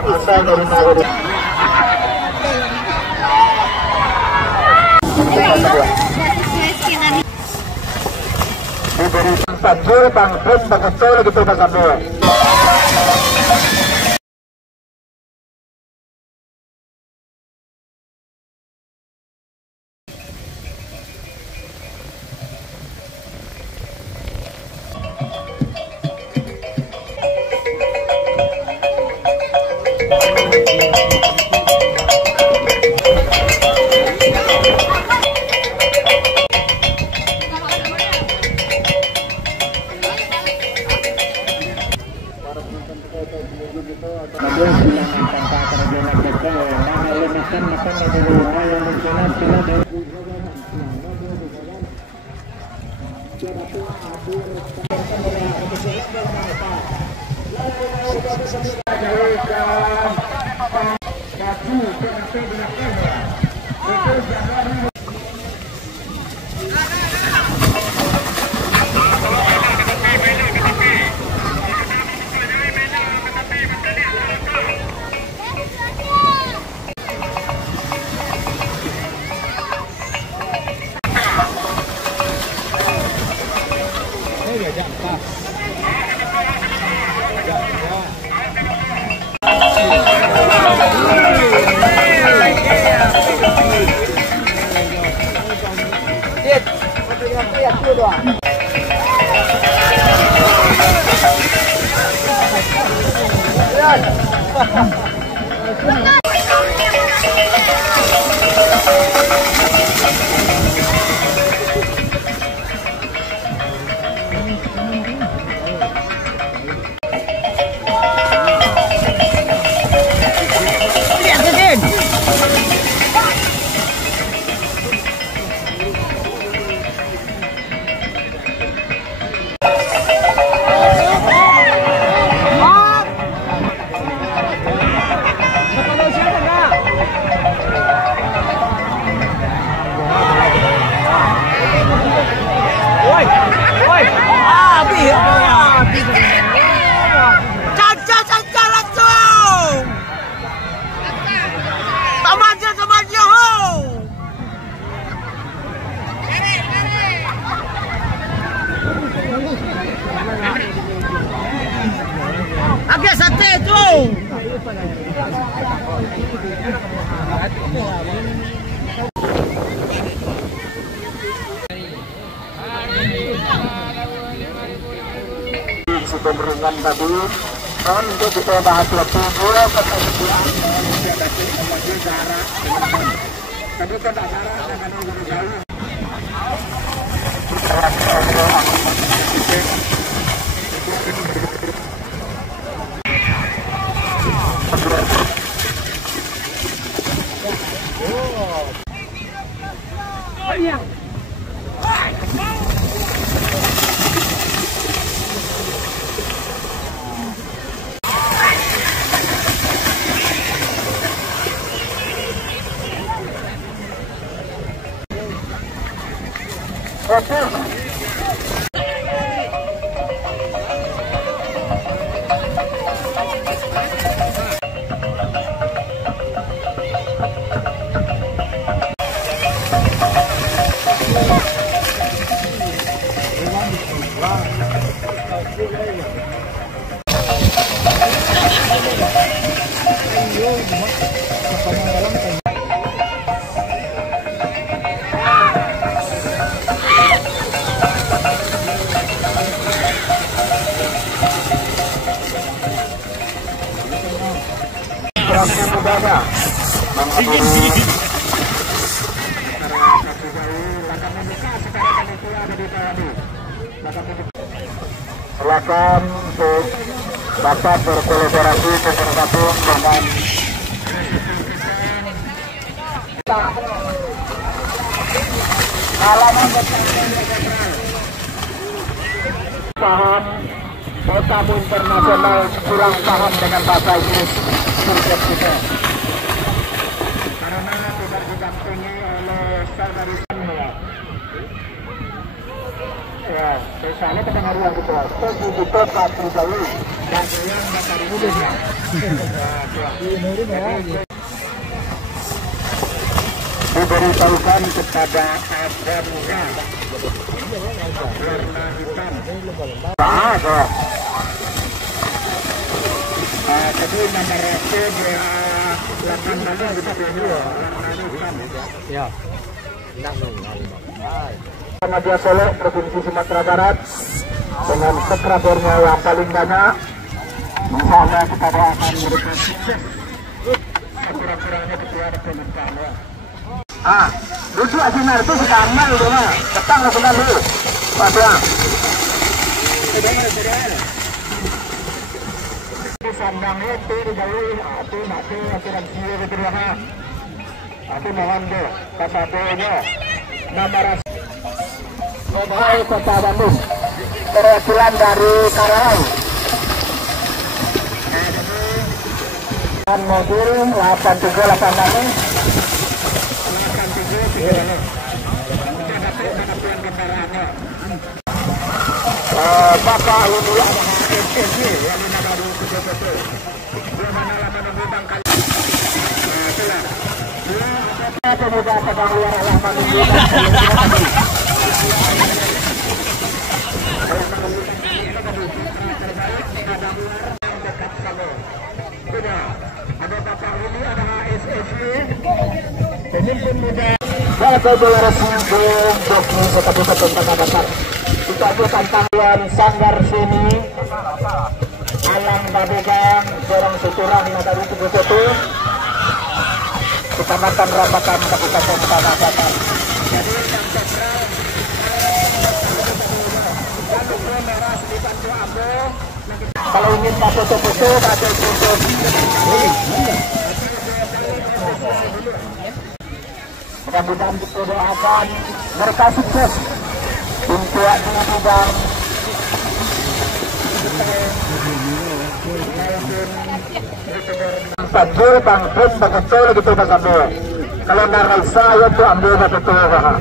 Anda dari Nagari. Diberi sanjur bangkit begitu gitu sampai. Agak sate itu. Pemerintahan tadi kan untuk kita bahas waktu dua ketentuan tadi kan silakan untuk dapat berkolaborasi bergabung dengan halaman paham tamu internasional kurang paham dengan bahasa Inggris surget kita karena tidak didampingi oleh saudari semua. Ya. Misalnya kedengaran gitu, terus kita kasih jauh dan yang bakal mudah. Diberitahukan kepada Adamnya warna hitam. Ada. Tapi nomor itu dia 8 kali kita berdua warna hitam. Ya. Media Solo, Provinsi Sumatera Barat, dengan subscribernya yang paling banyak, insya Allah kita akan memberikan sukses. Kurang-kurangnya ketua rekan-rekan. Duduk aja itu sudah aman itu mah, ketang sudah dulu, Pak Tuan. Di sandangnya itu dijauhi, itu nanti aturan siu itu dia. Itu mohon deh, kasabonya, nama ras. Mobile Kota Bandung, perwakilan dari Karawang. Dan mobil 8786. Bapak Lulu ada HSSG yang baru betul-betul belum mana menunjukkan kali itulah pemuda pedang luar Allah menunjukkan ada Bapak Lulu ada HSSG pemimpin muda Bapak Resmi Dokter Kabupaten Tanah Datar. Kita ajukan tangguhan Sanggar Sini, Alang Babegang, Jorong Suturang, Nadaru Tugu-Tugu, Kecamatan Rambatan, Kabupaten Tanah Datar. Jadi kalau ingin foto-foto, ada foto. Mudah-mudahan didoakan mereka sukses untuk di bidang Panjul, Bangkit, Bangkecol gitu Bangkecol. Kalau narai saya tu ambil Bangkecol kah?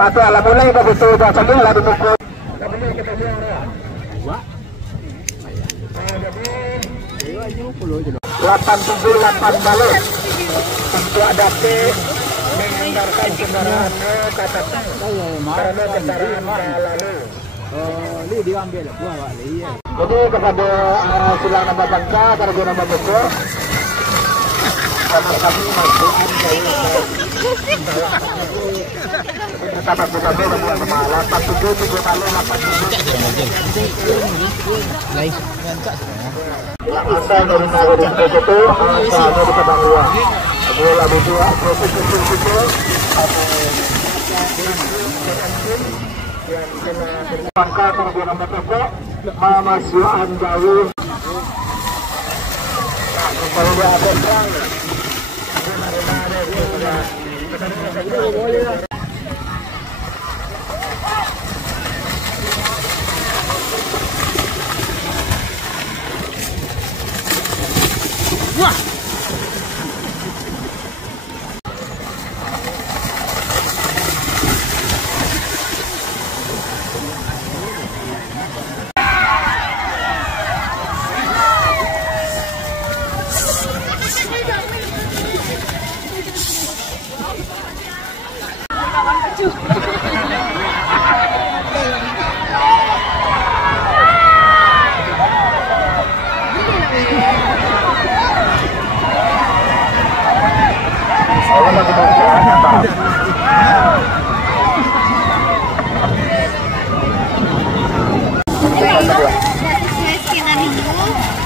Atau alam mulai Bangkecol dah cakap lah di muka. Boleh kita lihat. 878 balik untuk adapti mengantarkan kendaraan ke atas karena kendaraan lalu. Ini diambil buah Pak. Jadi kepada silang nama bangsa karena nama besar karena kami masuk bersama kita berdua malam 47 kali 87 asal dari Nagari itu asal dari Kedangua bola berdua proses itu yang kena tersangka terhadap nama pokok Mama Suan Jauh kalau dia ada terang wah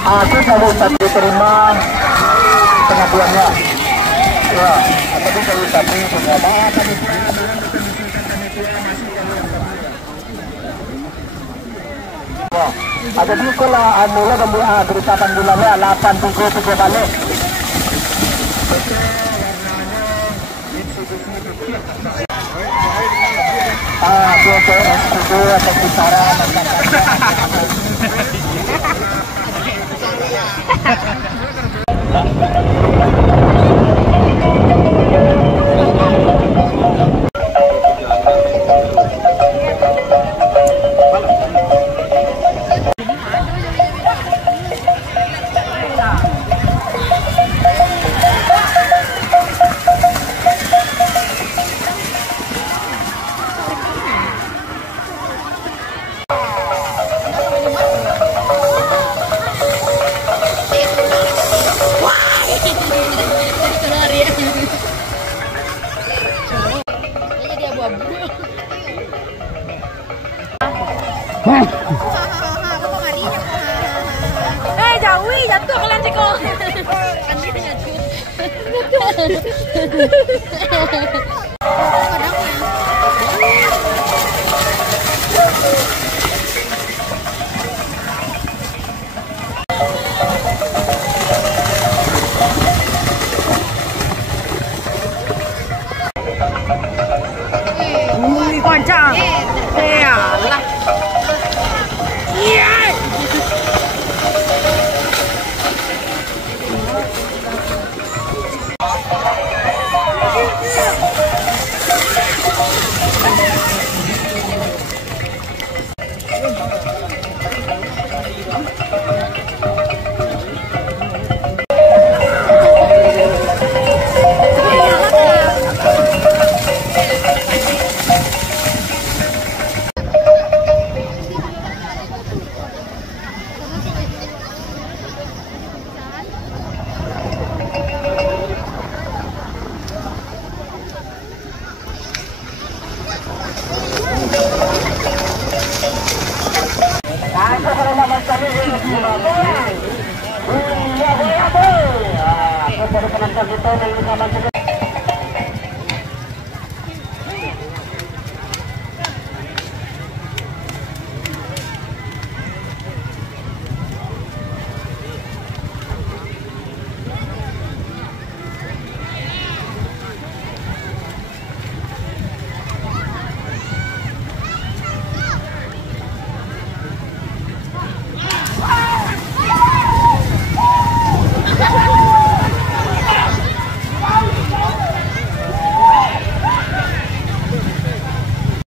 aku kalau tak diterima pengakuannya ya, tapi kalau tapi pengakuan ada di sekolah mula berita panggilannya 873 balik itu atau kisaran Kencang. Iyalah. Iya. Penonton kita